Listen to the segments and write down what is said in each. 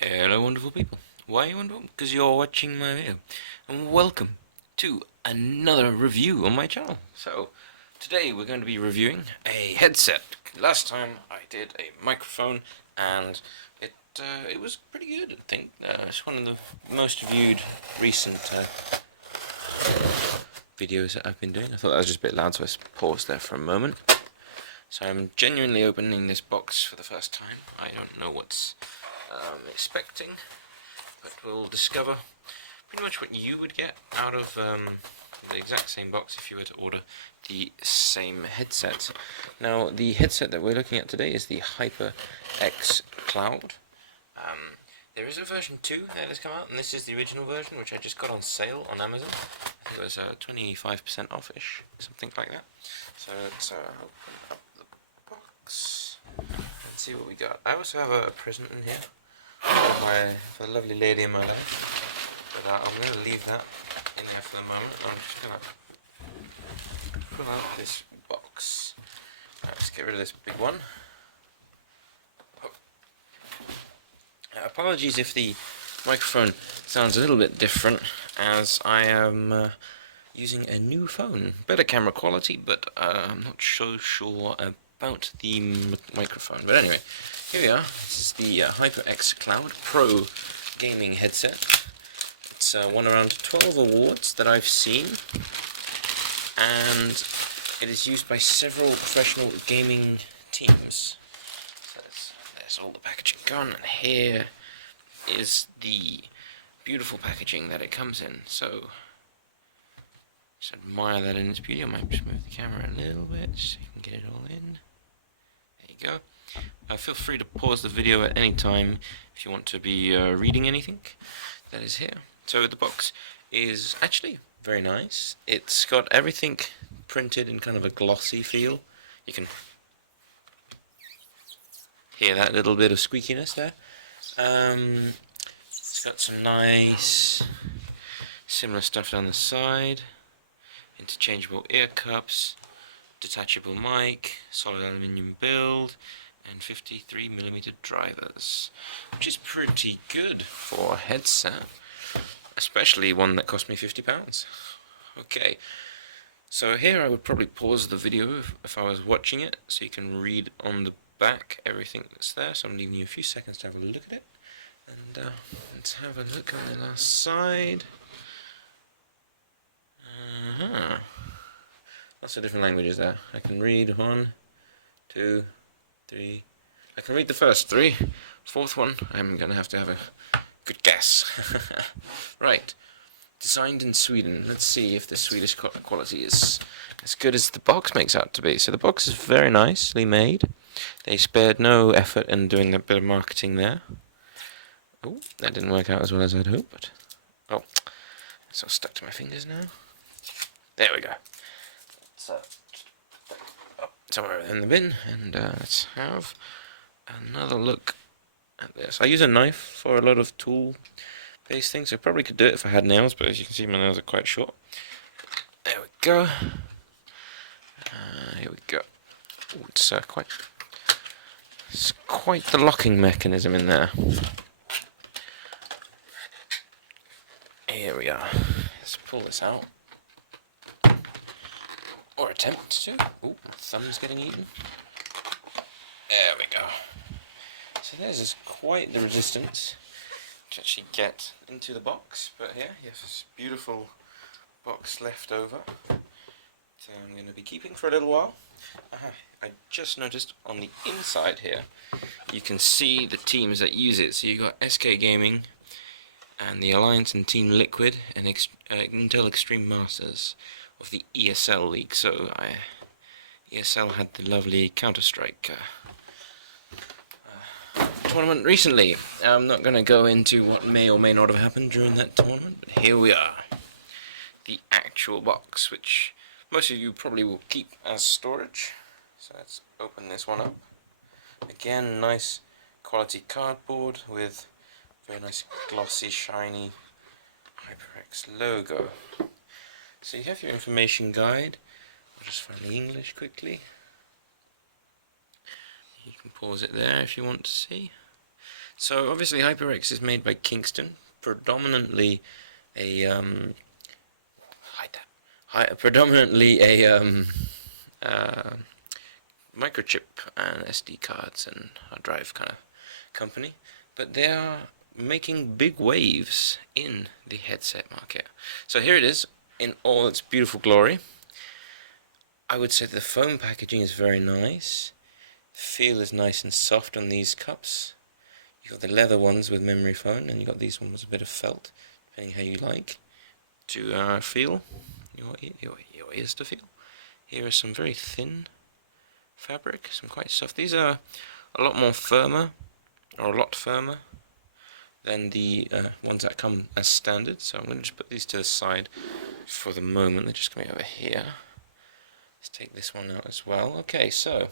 Hello wonderful people. Why are you wonderful? Because you're watching my video. And welcome to another review on my channel. So, today we're going to be reviewing a headset. Last time I did a microphone and it was pretty good, I think. It's one of the most viewed recent videos that I've been doing. I thought that was just a bit loud, so I paused there for a moment. So I'm genuinely opening this box for the first time. I don't know what's expecting, but we'll discover pretty much what you would get out of the exact same box if you were to order the same headset. Now, the headset that we're looking at today is the HyperX Cloud. There is a version 2 that has come out, and this is the original version, which I just got on sale on Amazon. I think it was 25% off-ish, something like that. So let's open up the box and see what we got. I also have a present in here for the lovely lady in my life, but I'm going to leave that in there for the moment. I'm just going to pull out this box. Let's get rid of this big one. Apologies if the microphone sounds a little bit different, as I am using a new phone. Better camera quality, but I'm not so sure about the microphone. But anyway, here we are. This is the HyperX Cloud Pro gaming headset. It's won around 12 awards that I've seen, and it is used by several professional gaming teams. So there's all the packaging gone, and here is the beautiful packaging that it comes in. So just admire that in its beauty. I might just move the camera a little bit so you can get it all in. There you go. Feel free to pause the video at any time if you want to be reading anything that is here. So the box is actually very nice. It's got everything printed in kind of a glossy feel. You can hear that little bit of squeakiness there. It's got some nice similar stuff down the side. Interchangeable ear cups, detachable mic, solid aluminium build, and 53mm drivers, which is pretty good for a headset, especially one that cost me £50. Okay, so here I would probably pause the video if I was watching it, so you can read on the back everything that's there. So I'm leaving you a few seconds to have a look at it, and let's have a look on the last side. Lots of different languages there. I can read 1, 2, 3. I can read the first 3. Fourth one, I'm going to have a good guess. Right. Designed in Sweden. Let's see if the Swedish quality is as good as the box makes out to be. So the box is very nicely made. They spared no effort in doing a bit of marketing there. Oh, that didn't work out as well as I'd hoped. Oh, it's all stuck to my fingers now. There we go. Let's up somewhere in the bin, and let's have another look at this. I use a knife for a lot of tool-based things. I probably could do it if I had nails, but as you can see, my nails are quite short. There we go. Here we go. Ooh, it's quite the locking mechanism in there. Here we are. Let's pull this out. Or attempt to. Ooh, my thumb's getting eaten. There we go. So there's quite the resistance to actually get into the box. But here, you have this beautiful box left over that I'm going to be keeping for a little while. I just noticed on the inside here, you can see the teams that use it. So you've got SK Gaming, and the Alliance and Team Liquid, and Intel Extreme Masters of the ESL League. So ESL had the lovely Counter-Strike tournament recently. I'm not going to go into what may or may not have happened during that tournament, but here we are. The actual box, which most of you probably will keep as storage. So let's open this one up. Again, nice quality cardboard with very nice glossy, shiny HyperX logo. So you have your information guide. I'll just find the English quickly. You can pause it there if you want to see. So obviously HyperX is made by Kingston, predominantly a predominantly a microchip and SD cards and hard drive kind of company, but they are making big waves in the headset market. So here it is in all its beautiful glory. I would say the foam packaging is very nice. Feel is nice and soft on these cups. You've got the leather ones with memory foam, and you've got these ones with a bit of felt, depending how you like to feel your ears to feel. Here is some very thin fabric, some quite soft. These are a lot more firmer, or a lot firmer than the ones that come as standard. So I'm going to just put these to the side for the moment. They're just coming over here. Let's take this one out as well. Okay, so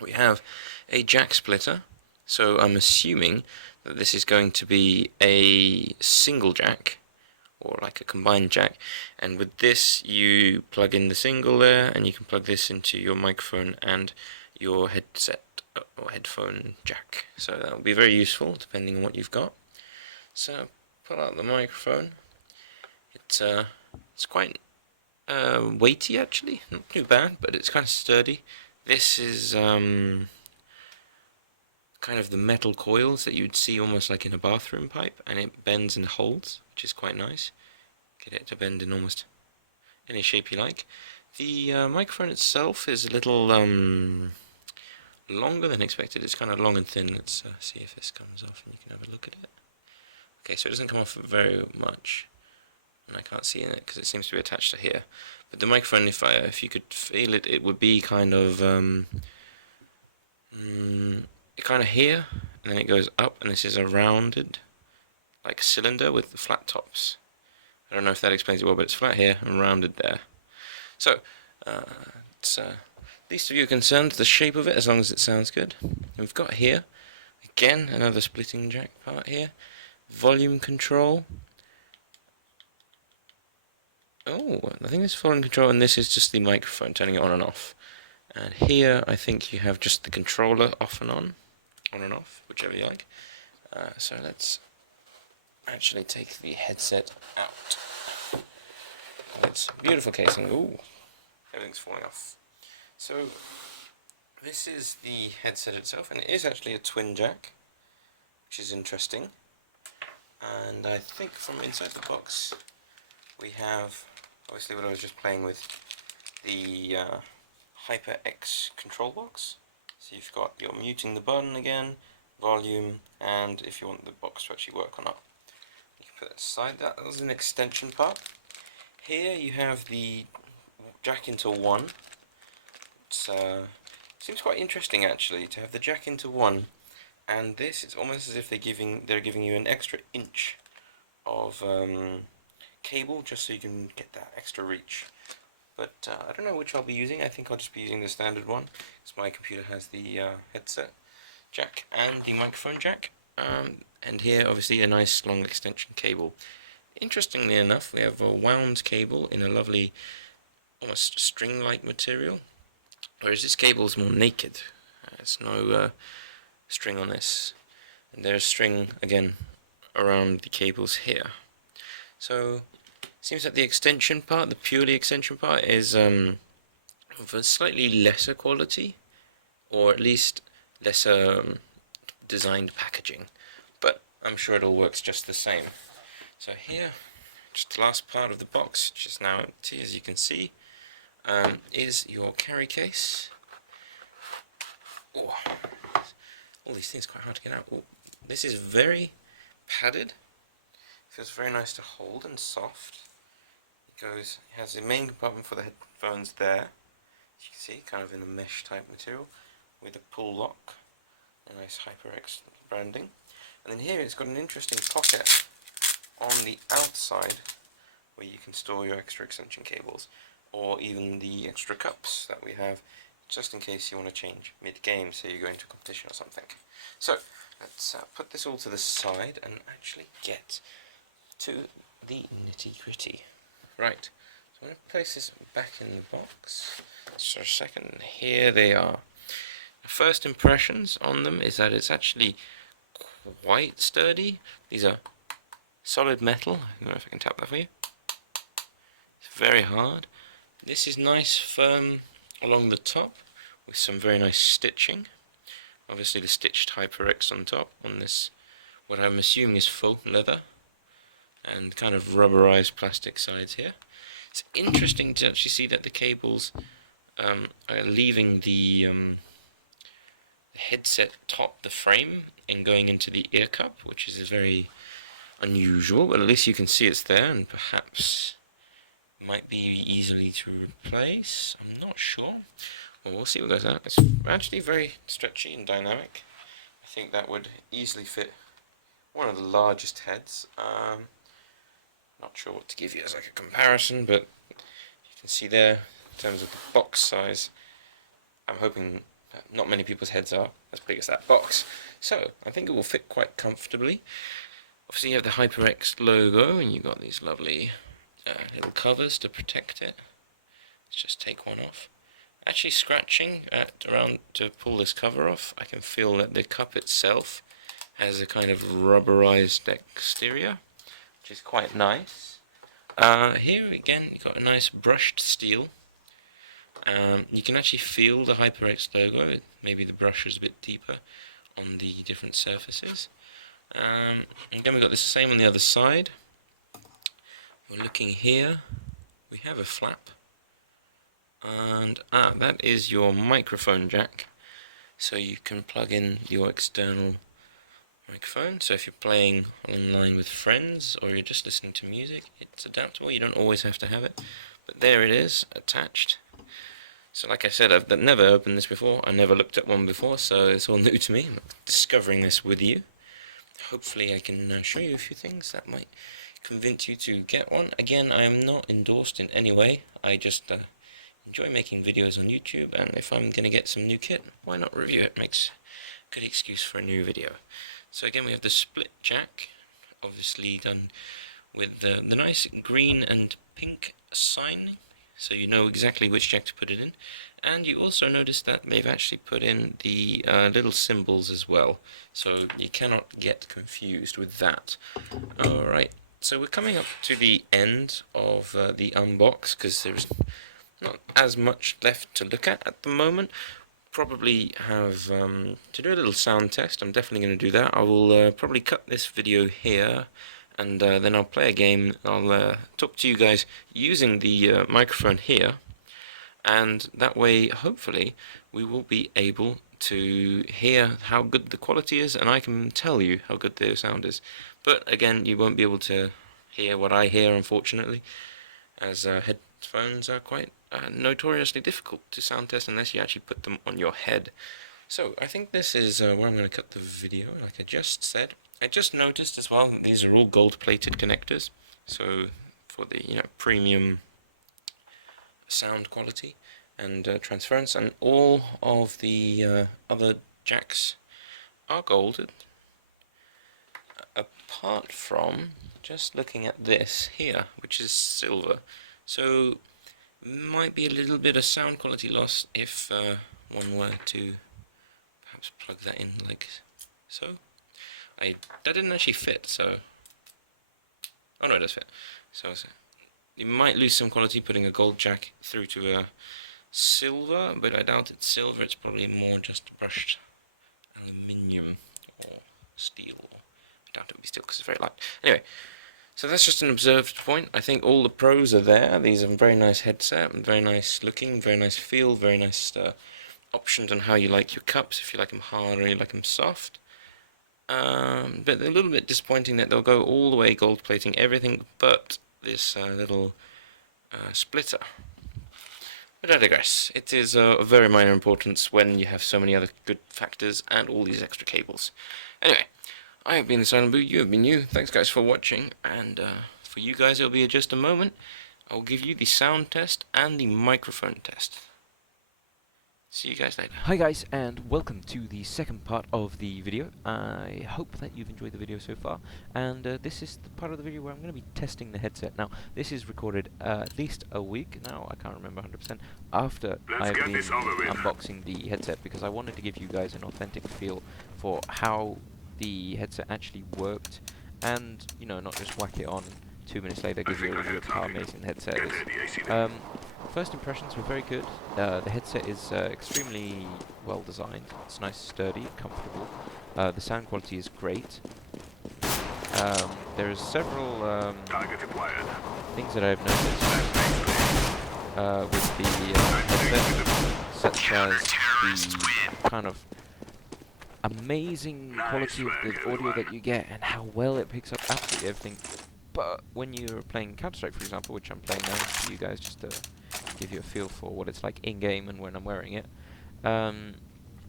we have a jack splitter. So I'm assuming that this is going to be a single jack, or like a combined jack, and with this you plug in the single there, and you can plug this into your microphone and your headset or headphone jack. So that will be very useful depending on what you've got. So pull out the microphone. It's quite weighty actually, not too bad, but it's kind of sturdy. This is kind of the metal coils that you'd see almost like in a bathroom pipe, and it bends and holds, which is quite nice. Get it to bend in almost any shape you like. The microphone itself is a little longer than expected. It's kind of long and thin. Let's see if this comes off and you can have a look at it. Okay, so it doesn't come off very much, and I can't see in it because it seems to be attached to here. But the microphone, if you could feel it, it would be kind of here, and then it goes up, and this is a rounded, like cylinder with the flat tops. I don't know if that explains it well, but it's flat here and rounded there. So, it's least of you are concerned the shape of it, as long as it sounds good. And we've got here, again, another splitting jack part here. Volume control. Oh, I think this is volume control, and this is just the microphone, turning it on and off. And here, I think you have just the controller off and on and off, whichever you like. So let's actually take the headset out. It's beautiful casing. Ooh, everything's falling off. So this is the headset itself, and it is actually a twin jack, which is interesting. And I think from inside the box we have, obviously what I was just playing with, the HyperX control box. So you've got your muting the button again, volume, and if you want the box to actually work or not. You can put that aside. That was an extension part. Here you have the jack into one. It seems quite interesting actually to have the jack into one, and this, it's almost as if they're giving you an extra inch of cable just so you can get that extra reach. But I don't know which I'll be using. I think I'll just be using the standard one, because my computer has the headset jack and the microphone jack. And here, obviously, a nice long extension cable. Interestingly enough, we have a wound cable in a lovely, almost string-like material, whereas this cable is more naked. There's no string on this, and there's string, again, around the cables here. So seems like the extension part, the purely extension part, is of a slightly lesser quality, or at least lesser designed packaging, but I'm sure it all works just the same. So here, just the last part of the box, just now empty as you can see, is your carry case. Oh, all these things are quite hard to get out. Oh, this is very padded. Feels very nice to hold and soft. It has the main compartment for the headphones there, as you can see, kind of in a mesh type material, with a pull lock, a nice HyperX branding. And then here it's got an interesting pocket on the outside where you can store your extra extension cables, or even the extra cups that we have, just in case you want to change mid-game, so you go into competition or something. So let's put this all to the side and actually get to the nitty-gritty. Right, so I'm going to place this back in the box. Just for a second. Here they are. The first impressions on them is that it's actually quite sturdy. These are solid metal. I don't know if I can tap that for you. It's very hard. This is nice, firm along the top with some very nice stitching. Obviously the stitched HyperX on top on this, what I'm assuming is full leather, and kind of rubberized plastic sides here. It's interesting to actually see that the cables are leaving the headset top the frame and going into the ear cup, which is very unusual, but at least you can see it's there, and perhaps might be easily to replace. I'm not sure. Well, we'll see what goes out. It's actually very stretchy and dynamic. I think that would easily fit one of the largest heads. Not sure what to give you as like a comparison, but you can see there in terms of the box size, I'm hoping that not many people's heads are as big as that box. So I think it will fit quite comfortably. Obviously you have the HyperX logo, and you've got these lovely little covers to protect it. Let's just take one off. Actually scratching around to pull this cover off, I can feel that the cup itself has a kind of rubberized exterior, which is quite nice. Here again you've got a nice brushed steel. You can actually feel the HyperX logo. Maybe the brush is a bit deeper on the different surfaces. Again we've got the same on the other side. We're looking here, we have a flap, and that is your microphone jack, so you can plug in your external microphone. So if you're playing online with friends or you're just listening to music, it's adaptable. You don't always have to have it, but there it is, attached. So like I said, I've never opened this before, I never looked at one before, so it's all new to me. I'm discovering this with you. Hopefully I can show you a few things that might convince you to get one. Again, I am not endorsed in any way. I just enjoy making videos on YouTube, and if I'm going to get some new kit, why not review it? Makes a good excuse for a new video. So again, we have the split jack, obviously done with the nice green and pink sign, so you know exactly which jack to put it in. And you also notice that they've actually put in the little symbols as well, so you cannot get confused with that. Alright. So we're coming up to the end of the unbox, because there's not as much left to look at the moment. Probably have to do a little sound test. I'm definitely going to do that. I will probably cut this video here, and then I'll play a game. I'll talk to you guys using the microphone here, and that way hopefully we will be able to hear how good the quality is, and I can tell you how good the sound is. But again, you won't be able to hear what I hear, unfortunately, as headphones are quite notoriously difficult to sound test unless you actually put them on your head. So I think this is where I'm going to cut the video, like I just said. I just noticed as well that these are all gold-plated connectors, so for the premium sound quality and transference, and all of the other jacks are golded, apart from just looking at this here, which is silver. So might be a little bit of sound quality loss if one were to perhaps plug that in like so. That didn't actually fit, so oh no, it does fit. So you might lose some quality putting a gold jack through to a silver, but I doubt it's silver. It's probably more just brushed aluminium or steel. I doubt it would be steel because it's very light. Anyway, so that's just an observed point. I think all the pros are there. These are very nice headset, very nice looking, very nice feel, very nice options on how you like your cups, if you like them hard or you like them soft. But they're a little bit disappointing that they'll go all the way gold plating everything but this little splitter. But I digress. It is of very minor importance when you have so many other good factors and all these extra cables. Anyway, I have been the Silent Boo, you have been you. Thanks guys for watching, and for you guys it'll be in just a moment. I'll give you the sound test and the microphone test. See you guys later. Hi guys, and welcome to the second part of the video. I hope that you've enjoyed the video so far, and this is the part of the video where I'm going to be testing the headset. Now, this is recorded at least a week, now I can't remember 100%, after I've been unboxing the headset, because I wanted to give you guys an authentic feel for how the headset actually worked, and you know, not just whack it on 2 minutes later give you a review of how amazing the headset is. First impressions were very good. The headset is extremely well designed. It's nice, sturdy, comfortable. The sound quality is great. There's several things that I've noticed with the headset, such as the kind of amazing quality of the audio that you get and how well it picks up absolutely everything. But when you're playing Counter-Strike, for example, which I'm playing now for you guys just to give you a feel for what it's like in-game and when I'm wearing it,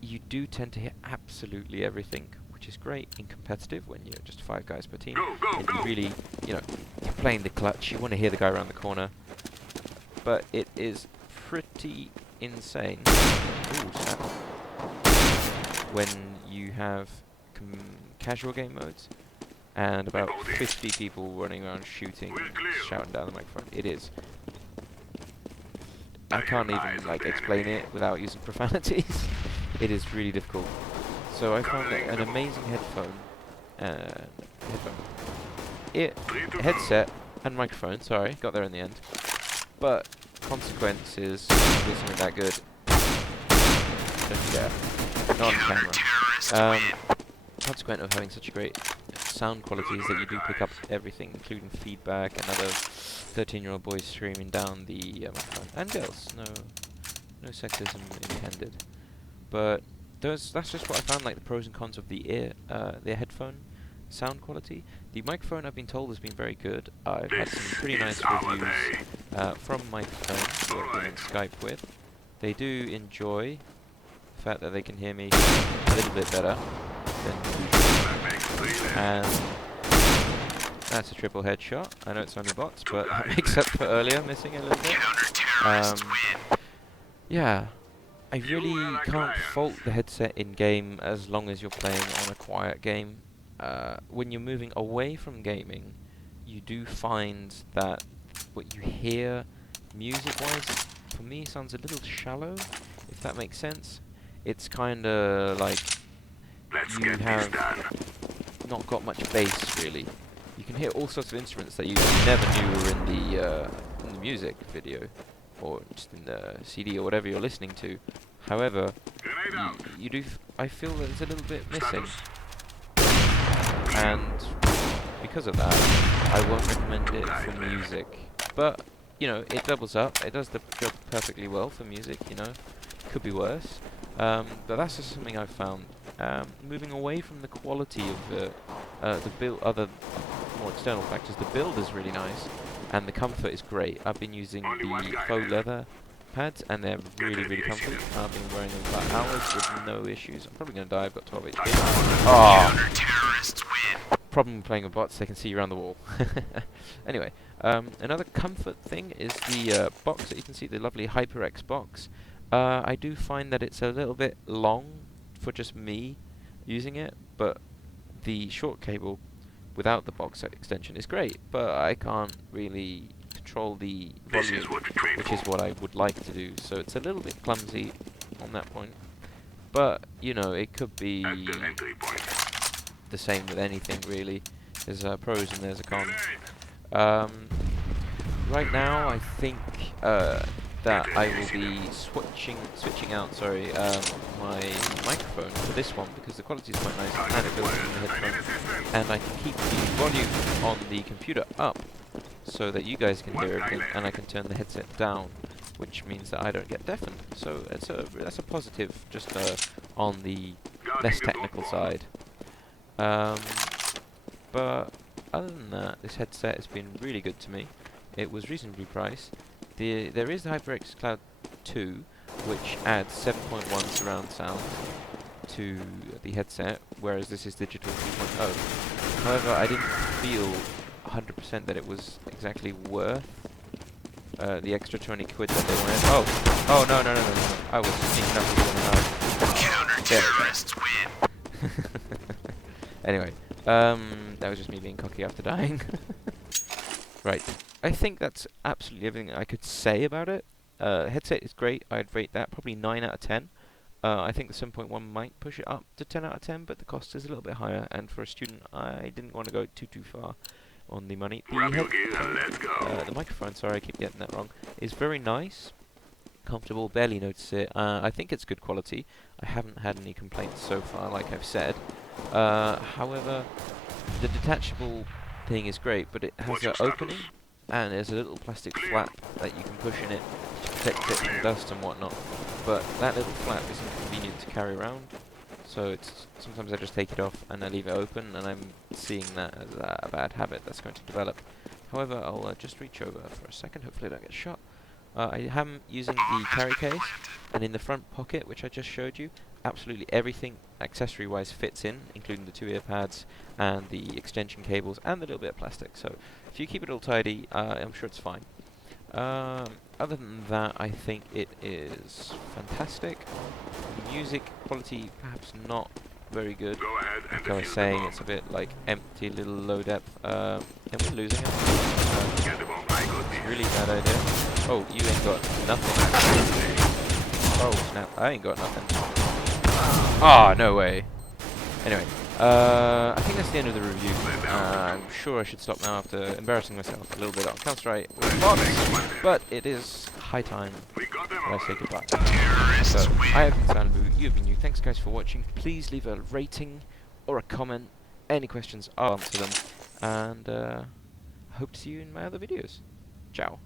you do tend to hear absolutely everything, which is great in competitive when you're just 5 guys per team. And you really, you know, you're playing the clutch, you want to hear the guy around the corner. But it is pretty insane. Ooh, snap. When you have casual game modes and about 50 people running around shooting, shouting down the microphone. It is. I can't even like explain it without using profanities. It is really difficult. So I found that an amazing headset and microphone. Sorry, got there in the end. But consequences isn't that good. Not on camera. Consequent of having such a great sound quality is that you do pick up everything, including feedback and other 13-year-old boys screaming down the microphone. And girls, no sexism intended. But that's just what I found, like the pros and cons of the headphone sound quality. The microphone, I've been told, has been very good. I've had some pretty nice reviews from microphones that I've been on Skype with. They do enjoy the fact that they can hear me a little bit better than usual. And that's a triple headshot. I know it's only bots, but that makes up for earlier missing a little bit. Yeah, I really can't fault the headset in game as long as you're playing on a quiet game. When you're moving away from gaming, you do find that what you hear music-wise, for me, sounds a little shallow, if that makes sense. It's kind of like you have not got much bass, really. You can hear all sorts of instruments that you never knew were in the music video, or just in the CD or whatever you're listening to. However, I feel that it's a little bit missing. And because of that, I won't recommend it for music. But, you know, it doubles up. It does the job perfectly well for music, you know. Could be worse. But that's just something I've found. Moving away from the quality of the build, other more external factors, the build is really nice. And the comfort is great. I've been using the faux leather pads, and they're really, really comfy. I've been wearing them for hours with no issues. I'm probably going to die. I've got 12 HP. Oh! Problem playing with bots, they can see you around the wall. Anyway, another comfort thing is the box that you can see, the lovely HyperX box. I do find that it's a little bit long for just me using it, but the short cable without the box extension is great, but I can't really control the volume, which is what I would like to do, so it's a little bit clumsy on that point. But, you know, it could be the same with anything, really. There's pros and there's a con. Right now, I think that I will be switching out, my microphone for this one because the quality is quite nice and it builds in the headphone, and I can keep the volume on the computer up so that you guys can hear everything, and I can turn the headset down, which means that I don't get deafened. So that's a positive, just on the less technical side. But other than that, this headset has been really good to me. It was reasonably priced. There is the HyperX Cloud 2, which adds 7.1 surround sound to the headset, whereas this is digital 2.0. However, I didn't feel 100% that it was exactly worth the extra 20 quid that they wanted. Oh, no. I was sneaking up with Counter-terrorists win. Anyway, that was just me being cocky after dying. Right, I think that's absolutely everything I could say about it. Headset is great. I'd rate that probably 9 out of 10. I think the 7.1 might push it up to 10 out of 10, but the cost is a little bit higher, and for a student, I didn't want to go too far on the money. The microphone, sorry, I keep getting that wrong, is very nice, comfortable, barely notice it. I think it's good quality. I haven't had any complaints so far, like I've said. However, the detachable thing is great, but it has an opening, and there's a little plastic flap that you can push in it to protect it from dust and whatnot. But that little flap isn't convenient to carry around, so sometimes I just take it off and I leave it open, and I'm seeing that as a bad habit that's going to develop. However, I'll just reach over for a second, hopefully I don't get shot. I am using the carry case, and in the front pocket, which I just showed you, absolutely everything accessory-wise fits in, including the 2 ear pads and the extension cables and the little bit of plastic. So if you keep it all tidy, I'm sure it's fine. Other than that, I think it is fantastic. Music quality perhaps not very good. Like I was saying, it's a bit like empty little low depth. And we're losing it. Really bad idea. Oh, you ain't got nothing. Oh snap, I ain't got nothing. Ah, no way. Anyway, I think that's the end of the review. I'm sure I should stop now after embarrassing myself a little bit on Counter-Strike with bots, but it is high time that I say goodbye. So, I have been Sanbu, you've been you. Thanks guys for watching. Please leave a rating or a comment. Any questions, I'll answer them. And hope to see you in my other videos. Ciao.